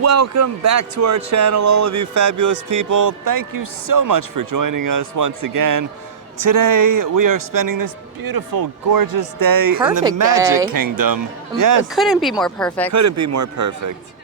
Welcome back to our channel, all of you fabulous people. Thank you so much for joining us once again. Today, we are spending this beautiful, gorgeous day in the Magic Kingdom. Yes. It couldn't be more perfect. Couldn't be more perfect.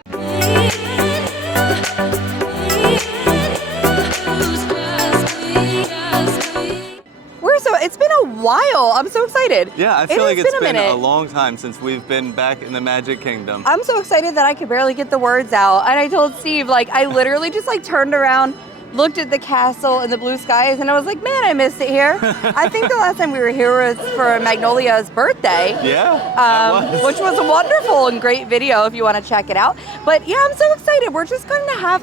It's been a while. I'm so excited. Yeah, I feel like it's been a long time since we've been back in the Magic Kingdom. I'm so excited that I could barely get the words out. And I told Steve, I literally just turned around, looked at the castle and the blue skies, and I was like, man, I missed it here. I think the last time we were here was for Magnolia's birthday. Yeah, which was a wonderful and great video if you want to check it out. But yeah, I'm so excited. We're just going to have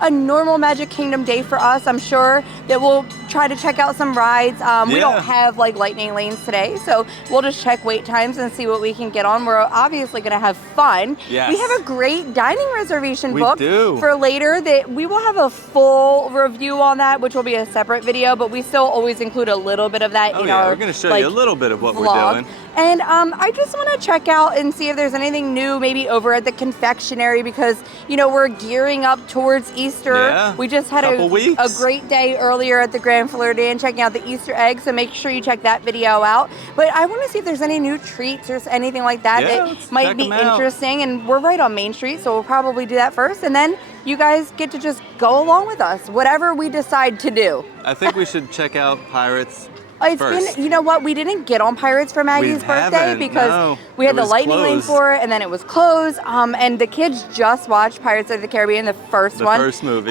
a normal Magic Kingdom day for us. I'm sure that we'll try to check out some rides. We don't have lightning lanes today, so we'll just check wait times and see what we can get on. We're obviously going to have fun. Yes. We have a great dining reservation booked do. For later that we will have a full review on that, which will be a separate video, but we still always include a little bit of that in our we're going to show you a little bit of what vlog. We're doing. And I just want to check out and see if there's anything new maybe over at the confectionery because, we're gearing up towards Easter. Yeah, we just had a great day earlier at the Grand Floridian checking out the Easter eggs, so make sure you check that video out. But I want to see if there's any new treats or anything like that that might be interesting. And we're right on Main Street, so we'll probably do that first. And then you guys get to just go along with us, whatever we decide to do. I think we should check out Pirates. It's been, you know what, we didn't get on Pirates for Maggie's birthday because we had the lightning lane for it and then it was closed. And the kids just watched Pirates of the Caribbean, the first one. The first movie.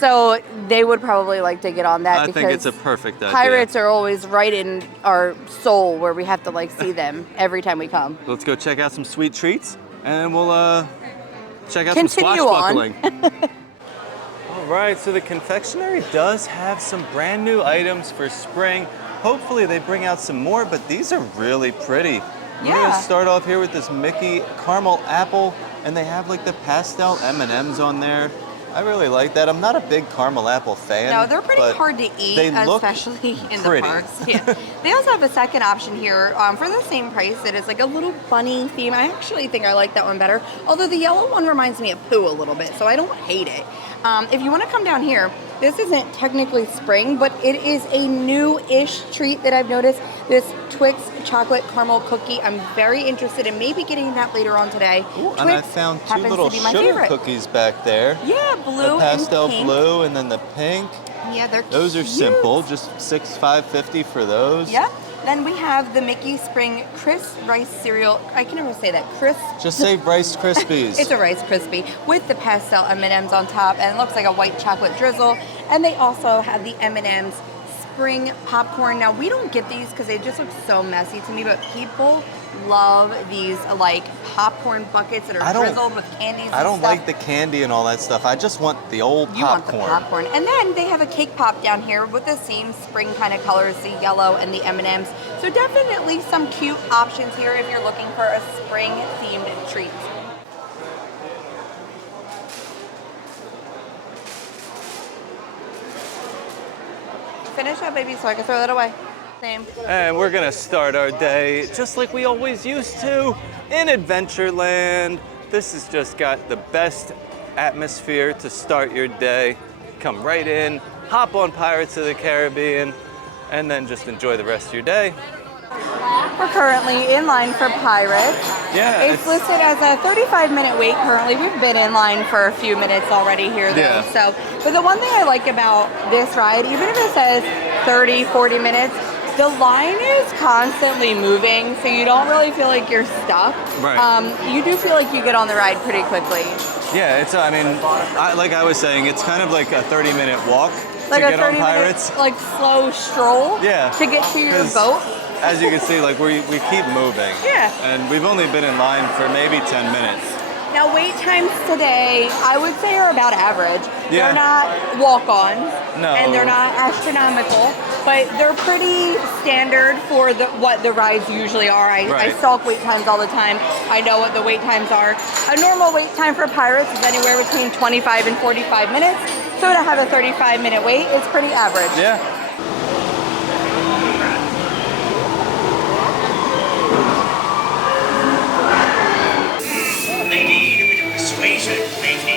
So they would probably like to get on that I think it's a perfect idea. Pirates are always right in our soul where we have to see them every time we come. Let's go check out some sweet treats and we'll check out some swashbuckling. All right, so the confectionery does have some brand new items for spring. Hopefully they bring out some more, but these are really pretty. We're gonna start off here with this Mickey caramel apple, and they have the pastel M&Ms on there. I really like that. I'm not a big caramel apple fan. No, they're pretty hard to eat, especially in the parks. Yeah. They also have a second option here for the same price. It is a little bunny theme. I actually think I like that one better, although the yellow one reminds me of Pooh a little bit, so I don't hate it. If you want to come down here, this isn't technically spring, but it is a new-ish treat that I've noticed. This Twix chocolate caramel cookie. I'm very interested in maybe getting that later on today. Ooh, and I found two little sugar cookies back there. Yeah, blue the pastel and pink. Blue and then the pink. Yeah, they're Those are simple, just $5.50 for those. Yep. Then we have the Mickey Spring Crisp Rice Cereal. I can never say that. Crisp. Just say Rice Krispies. It's a Rice Krispie with the pastel M&Ms on top, and it looks like a white chocolate drizzle. And they also have the M&Ms Spring Popcorn. Now, we don't get these because they just look so messy to me, but people love these popcorn buckets that are drizzled with candies and I don't stuff. like the candy and all that stuff. I just want the old popcorn. You want the popcorn. And then they have a cake pop down here with the same spring kind of colors, the yellow and the M&Ms. So definitely some cute options here if you're looking for a spring-themed treat. Finish that, baby, so I can throw that away. Same. And we're gonna start our day just like we always used to in Adventureland. This has just got the best atmosphere to start your day. Come right in, hop on Pirates of the Caribbean, and then just enjoy the rest of your day. We're currently in line for Pirates. Yeah. It's listed as a 35-minute wait currently. We've been in line for a few minutes already here though. Yeah. But the one thing I like about this ride, even if it says 30, 40 minutes, the line is constantly moving, so you don't really feel like you're stuck. Right. You do feel like you get on the ride pretty quickly. Yeah, it's, like I was saying, it's kind of like a 30-minute walk to get on Pirates. Slow stroll to get to your boat. As you can see, we keep moving. Yeah. And we've only been in line for maybe 10 minutes. Now, wait times today, I would say, are about average. Yeah. They're not walk-ons, no. And they're not astronomical, but they're pretty standard for what the rides usually are. I stalk wait times all the time. I know what the wait times are. A normal wait time for Pirates is anywhere between 25 and 45 minutes. So to have a 35-minute wait is pretty average. Yeah. They need a bit of persuasion, maybe.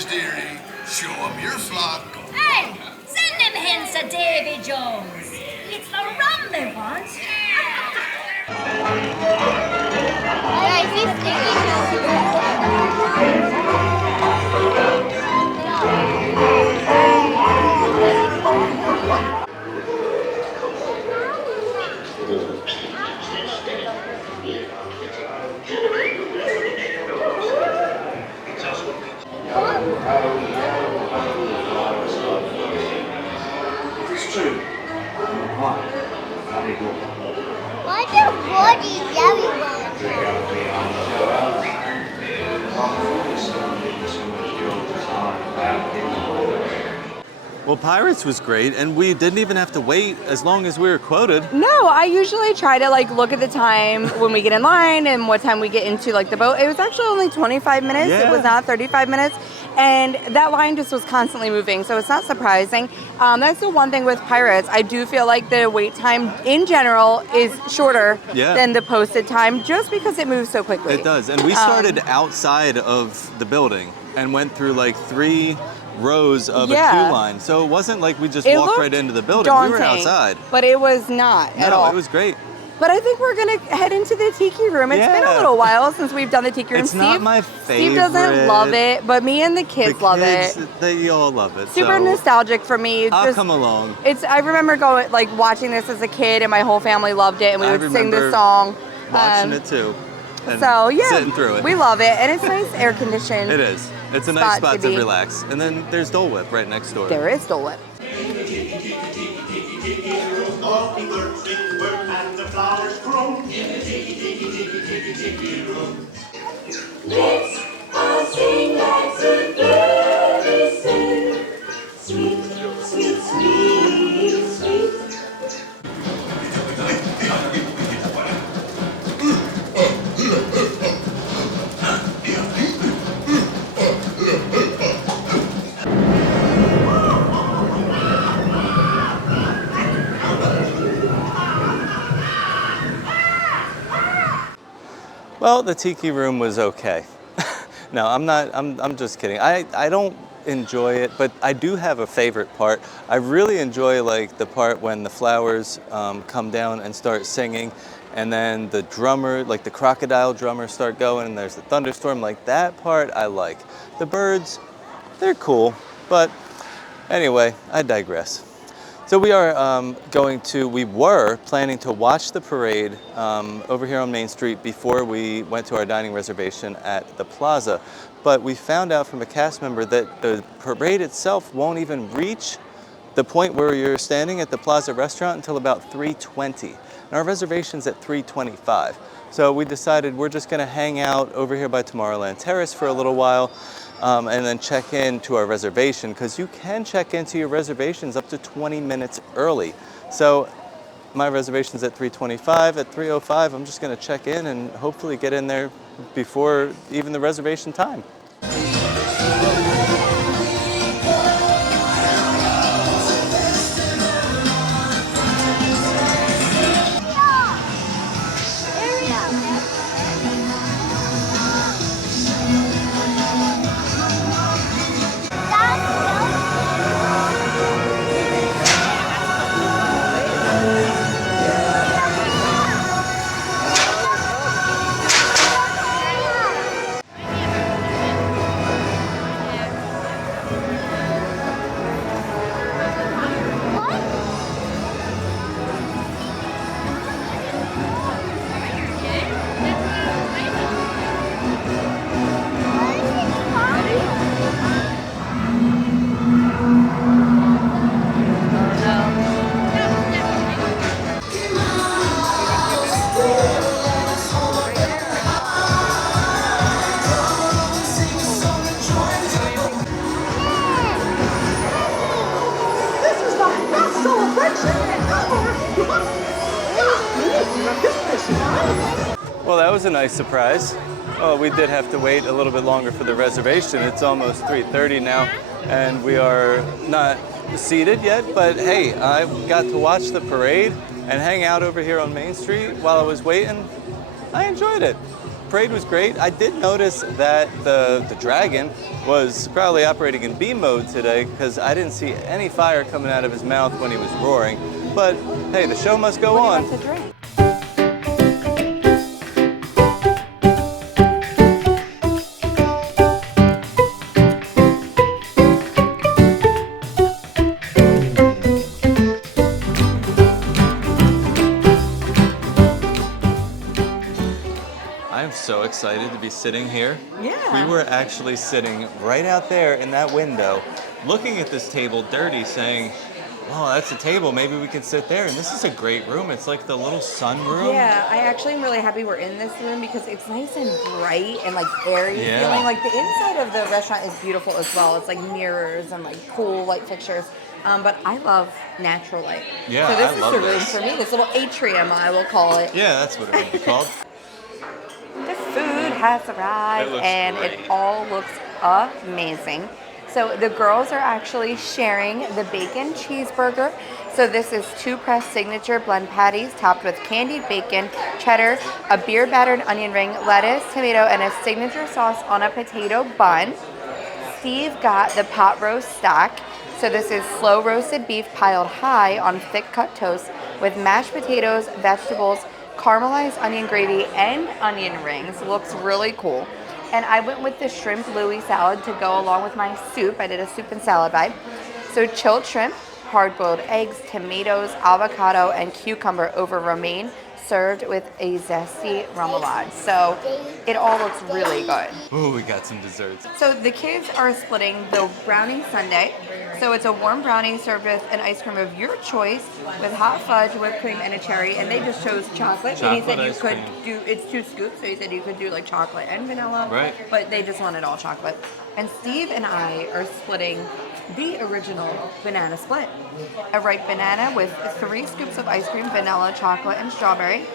boys, dearie. Show 'em your flock. Hey, send them hens to Davy Jones. It's the rum they want. Guys, these why do bodies yellow Well, Pirates was great, and we didn't even have to wait as long as we were quoted. No, I usually try to like look at the time when we get in line and what time we get into like the boat. It was actually only 25 minutes. Yeah. It was not 35 minutes. And that line just was constantly moving, so it's not surprising. That's the one thing with Pirates. I do feel like the wait time in general is shorter than the posted time just because it moves so quickly. It does, and we started outside of the building and went through like 3 rows of a queue line. So it wasn't like we just walked right into the building. Daunting, we were outside. But it was not at all. It was great. But I think we're gonna head into the tiki room. It's been a little while since we've done the tiki room. It's not my favorite. Steve doesn't love it, but me and the kids love it. They all love it. Super nostalgic for me. I'll come along. I remember going like watching this as a kid, and my whole family loved it, and we would sing this song. Watching it too. And sitting through it. We love it, and it's nice air conditioned. It is. It's a nice spot to relax. And then there's Dole Whip right next door. There is Dole Whip. Well, the tiki room was okay. No, I'm just kidding. I don't enjoy it, but I do have a favorite part. I really enjoy like the part when the flowers come down and start singing, and then the drummer, like the crocodile drummer, start going, and there's the thunderstorm. Like that part I like. The birds, they're cool, but anyway, I digress. So we are we were planning to watch the parade over here on Main Street before we went to our dining reservation at the Plaza. But we found out from a cast member that the parade itself won't even reach the point where you're standing at the Plaza Restaurant until about 3:20. And our reservation's at 3:25. So we decided we're just gonna hang out over here by Tomorrowland Terrace for a little while. And then check in to our reservation, because you can check into your reservations up to 20 minutes early. So my reservation's at 3:25. At 3:05, I'm just going to check in and hopefully get in there before even the reservation time. Well, that was a nice surprise. Oh, we did have to wait a little bit longer for the reservation. It's almost 3:30 now, and we are not seated yet, but hey, I got to watch the parade and hang out over here on Main Street while I was waiting. I enjoyed it. parade was great. I did notice that the dragon was probably operating in B mode today because I didn't see any fire coming out of his mouth when he was roaring. But hey, the show must go on. What do you have to drink? I'm so excited to be sitting here. Yeah. We were actually sitting right out there in that window, looking at this table dirty, saying, oh, that's a table, maybe we can sit there. And this is a great room. It's like the little sunroom. Yeah, I actually am really happy we're in this room because it's nice and bright and like airy Yeah. feeling. Like the inside of the restaurant is beautiful as well. It's like mirrors and like cool light fixtures. But I love natural light. Yeah, so this I is love the room this. for me. This little atrium, I will call it. Yeah, that's what it would be called. The food has arrived It looks and great. it all looks amazing. So the girls are actually sharing the bacon cheeseburger. So this is 2 pressed signature blend patties topped with candied bacon, cheddar, a beer battered onion ring, lettuce, tomato, and a signature sauce on a potato bun. Steve got the pot roast stack. So this is slow roasted beef piled high on thick cut toast with mashed potatoes, vegetables, caramelized onion gravy, and onion rings. Looks really cool. And I went with the shrimp Louis salad to go along with my soup. I did a soup and salad vibe. So chilled shrimp, hard-boiled eggs, tomatoes, avocado, and cucumber over romaine, served with a zesty remoulade. So it all looks really good. Ooh, we got some desserts. So the kids are splitting the brownie sundae. So it's a warm brownie served with an ice cream of your choice with hot fudge, whipped cream, and a cherry. And they just chose chocolate. And he said Chocolate you ice could cream. do, it's 2 scoops, so he said you could do like chocolate and vanilla. Right. But they just wanted all chocolate. And Steve and I are splitting the original banana split. A ripe banana with 3 scoops of ice cream, vanilla, chocolate, and strawberry,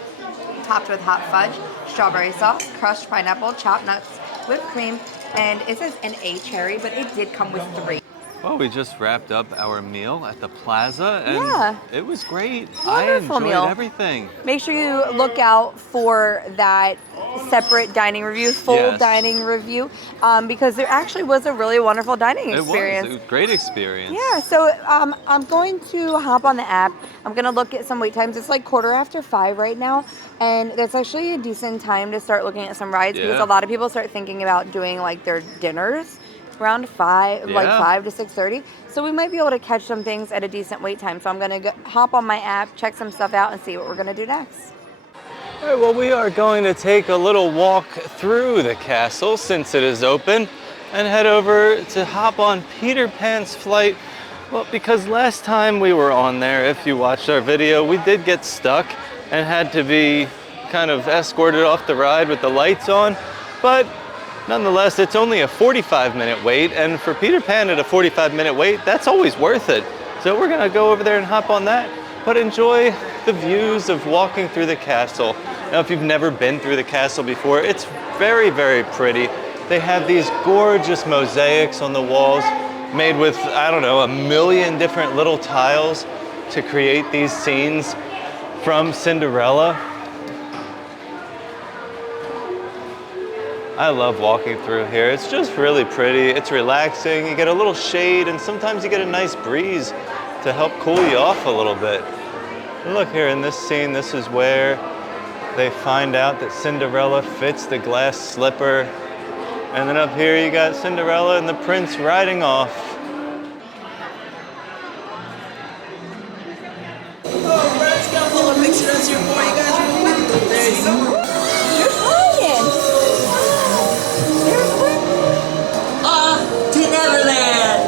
topped with hot fudge, strawberry sauce, crushed pineapple, chopped nuts, whipped cream, and it says an A cherry, but it did come with 3. Well, we just wrapped up our meal at the Plaza, and Yeah. it was great. Wonderful I enjoyed meal. everything. Make sure you look out for that separate dining review, full Yes. dining review, because there actually was a really wonderful dining experience. It was a great experience. Yeah, so I'm going to hop on the app. I'm going to look at some wait times. It's like 5:15 right now, and that's actually a decent time to start looking at some rides because Yeah. a lot of people start thinking about doing like their dinners around 5, like Yeah. 5 to 6:30. So we might be able to catch some things at a decent wait time. So I'm going to hop on my app, check some stuff out, and see what we're going to do next. All right, well, we are going to take a little walk through the castle since it is open and head over to hop on Peter Pan's flight. Well, because last time we were on there, if you watched our video, we did get stuck and had to be kind of escorted off the ride with the lights on. But nonetheless, it's only a 45-minute wait, and for Peter Pan at a 45-minute wait, that's always worth it. So we're gonna go over there and hop on that, but enjoy the views of walking through the castle. Now, if you've never been through the castle before, it's very, very pretty. They have these gorgeous mosaics on the walls made with, I don't know, 1,000,000 different little tiles to create these scenes from Cinderella. I love walking through here. It's just really pretty. It's relaxing. You get a little shade, and sometimes you get a nice breeze to help cool you off a little bit. And look here in this scene, this is where they find out that Cinderella fits the glass slipper. And then up here you got Cinderella and the prince riding off. Oh, Brad's got full of pictures here for you guys. There you go. You're flying! To Neverland.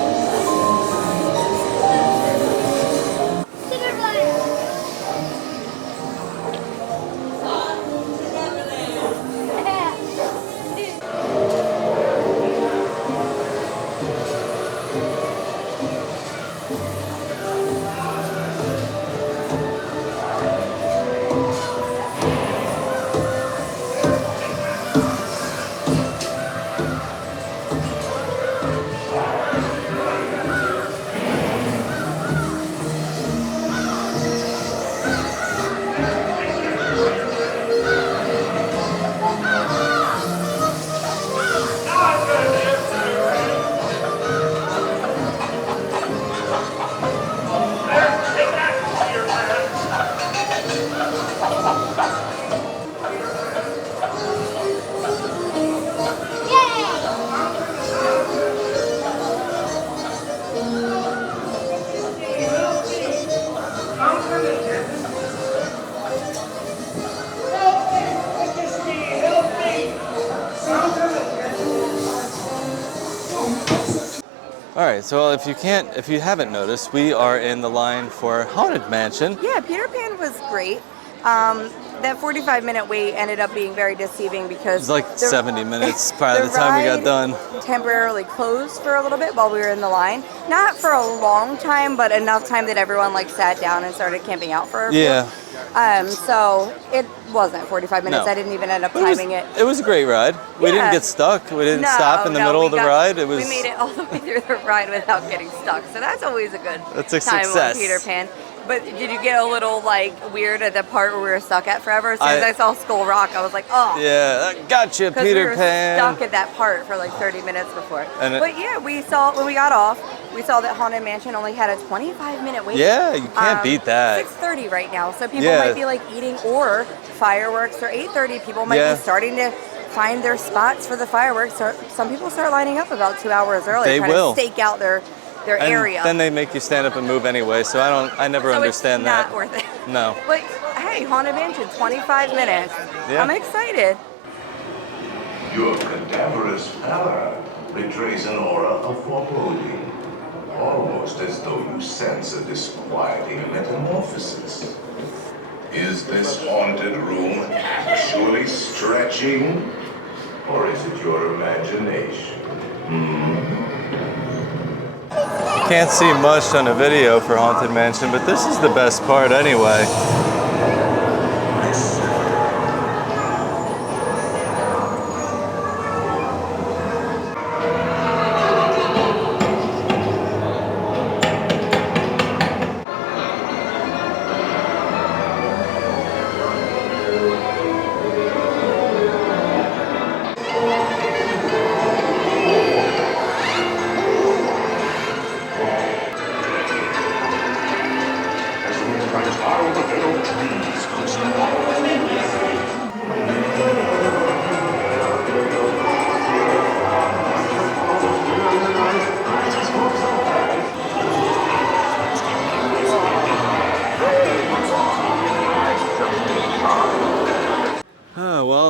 All right, so if you haven't noticed, we are in the line for Haunted Mansion. Yeah, Peter Pan was great. That 45-minute wait ended up being very deceiving because It was like 70 minutes by the time we got done. Temporarily closed for a little bit while we were in the line. Not for a long time, but enough time that everyone like sat down and started camping out for a few. So it wasn't 45 minutes. No. I didn't even end up timing it. It was a great ride. We didn't get stuck. We didn't stop in the middle of the ride. We made it all the way through the ride without getting stuck. So that's always a good time success. on Peter Pan. But did you get a little like weird at the part where we were stuck at forever? As soon as I saw Skull Rock, I was like, oh. Yeah, gotcha, Peter Pan. Stuck at that part for like 30 minutes before. But yeah, we saw when we got off, we saw that Haunted Mansion only had a 25-minute wait. Yeah, you can't beat that. 6:30 right now, so people might be like eating or fireworks. Or 8:30, people might be starting to find their spots for the fireworks. So some people start lining up about 2 hours early, trying to stake out their area. Then they make you stand up and move anyway, so I never understand that. It's not worth it. No. But hey, Haunted Mansion, 25 minutes. Yeah. I'm excited. Your cadaverous pallor betrays an aura of foreboding, almost as though you sense a disquieting metamorphosis. Is this haunted room actually stretching, or is it your imagination? Can't see much on a video for Haunted Mansion, but this is the best part anyway.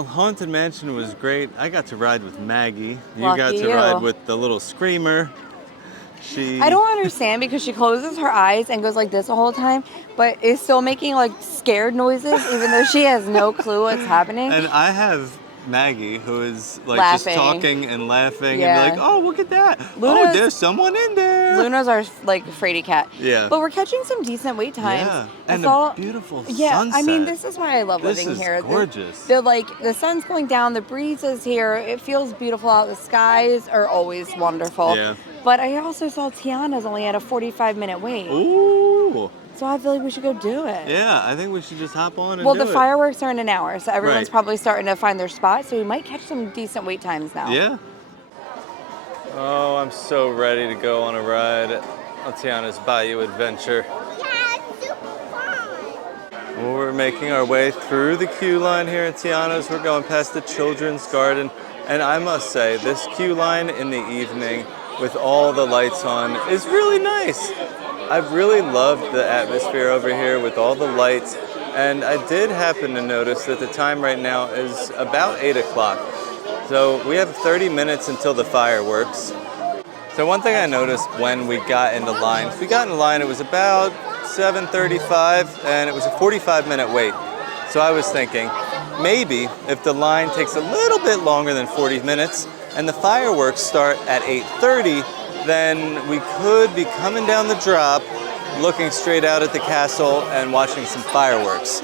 Haunted Mansion was great. I got to ride with Maggie. You got to ride with the little screamer. I don't understand because she closes her eyes and goes like this the whole time, but is still making like scared noises even though she has no clue what's happening. And I have Maggie, who is like just talking and laughing and be like, oh, look at that. Oh, there's someone in there. Luna's our like fraidy cat. Yeah. But we're catching some decent wait times. Yeah. And a beautiful sunset. I mean, this is why I love living here. This is gorgeous. The sun's going down, the breeze is here, it feels beautiful out, the skies are always wonderful. Yeah. But I also saw Tiana's only at a 45-minute wait. Ooh. So I feel like we should go do it. Yeah, I think we should just hop on and do it. Well, the fireworks are in an hour, so everyone's probably starting to find their spot, so we might catch some decent wait times now. Yeah. Oh, I'm so ready to go on a ride on Tiana's Bayou adventure. Yeah, it's super fun. Well, we're making our way through the queue line here at Tiana's. We're going past the Children's Garden, and I must say, this queue line in the evening with all the lights on is really nice. I've really loved the atmosphere over here with all the lights, and I did happen to notice that the time right now is about 8 o'clock. So we have 30 minutes until the fireworks. So one thing I noticed when we got into line, it was about 7:35 and it was a 45-minute wait. So I was thinking, maybe if the line takes a little bit longer than 40 minutes and the fireworks start at 8:30, then we could be coming down the drop, looking straight out at the castle and watching some fireworks.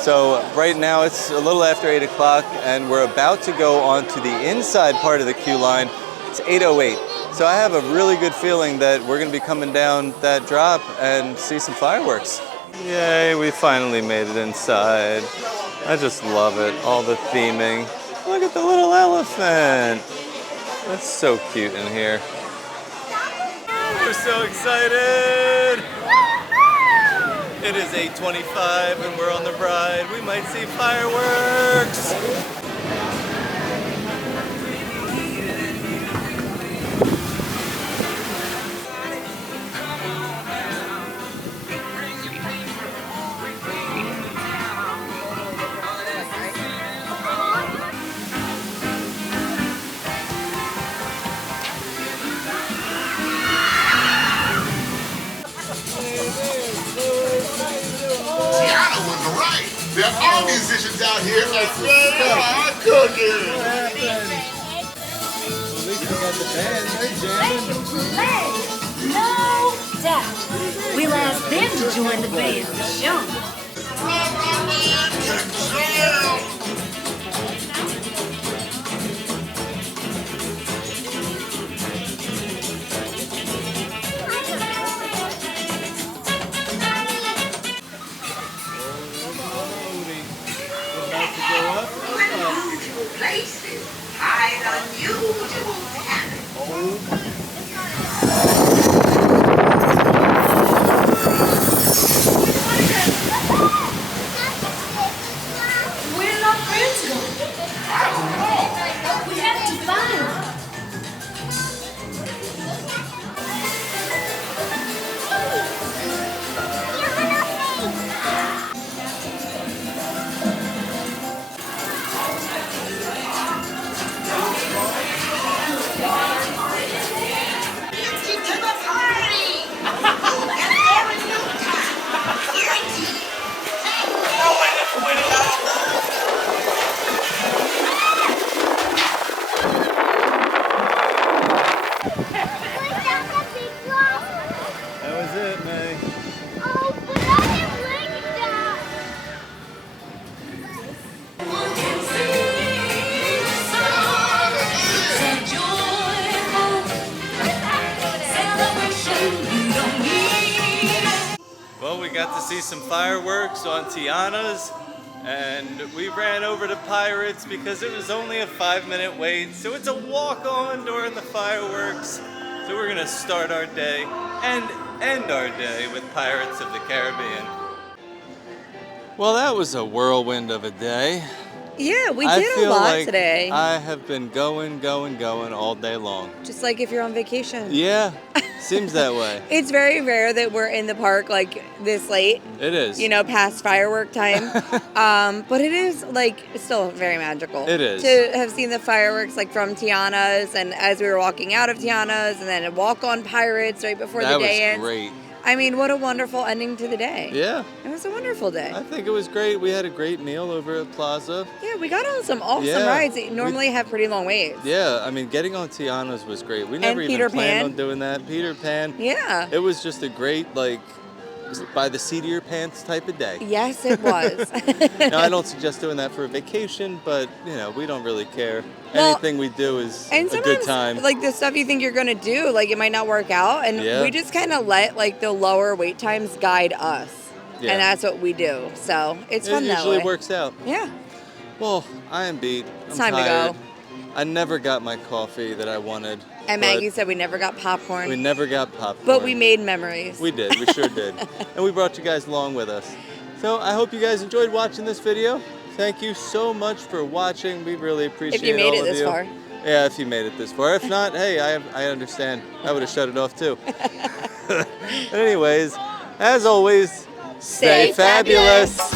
So right now it's a little after 8 o'clock and we're about to go onto the inside part of the queue line. It's 8:08. So I have a really good feeling that we're gonna be coming down that drop and see some fireworks. Yay, we finally made it inside. I just love it, all the theming. Look at the little elephant. That's so cute in here. We're so excited! It is 8:25 and we're on the ride. We might see fireworks! all musicians out here like cooking. What happened? Well, at least we got the band. They're jamming. No doubt. We'll ask them to join the band for sure. Places hide unusual talent. Where did our friends go? We have to find them. That was it, May. Oh, but I didn't like that. Well, we got to see some fireworks on Tiana's, and we ran over to Pirates because it was only a 5-minute wait. So it's a walk-on during the fireworks. So we're gonna start our day and end our day with Pirates of the Caribbean. Well, that was a whirlwind of a day. Yeah, we I did a feel lot like today. I have been going all day long. Just like if you're on vacation. Yeah, seems that way. It's very rare that we're in the park like this late. It is. You know, past firework time. But it is like still very magical. It is. To have seen the fireworks like from Tiana's and as we were walking out of Tiana's and then a walk on Pirates right before that the day was ends. great. I mean, what a wonderful ending to the day. Yeah. It was a wonderful day. I think it was great. We had a great meal over at Plaza. Yeah, we got on some awesome Yeah. rides that normally have pretty long waits. Yeah, I mean, getting on Tiana's was great. We never Peter even planned Pan. on doing that. Peter Pan. Yeah. It was just a great, like, by the seat of your pants type of day. Yes, it was. Now, I don't suggest doing that for a vacation, but, you know, we don't really care. Well, Anything we do is And a sometimes, good time. like the stuff you think you're gonna do, like it might not work out, and Yeah. we just kind of let like the lower wait times guide us, Yeah. and that's what we do. So it's fun It that usually way. works out. Yeah, Well, I am beat. it's I'm time tired. to go. I never got my coffee that I wanted. And but Maggie said we never got popcorn, we never got popcorn. but we made memories. We did, we sure did. And we brought you guys along with us. So I hope you guys enjoyed watching this video. Thank you so much for watching. We really appreciate If you made all it of this you. far. Yeah, if you made it this far. If not, hey, I understand. I would have shut it off too. But anyways, as always, stay Stay fabulous. fabulous.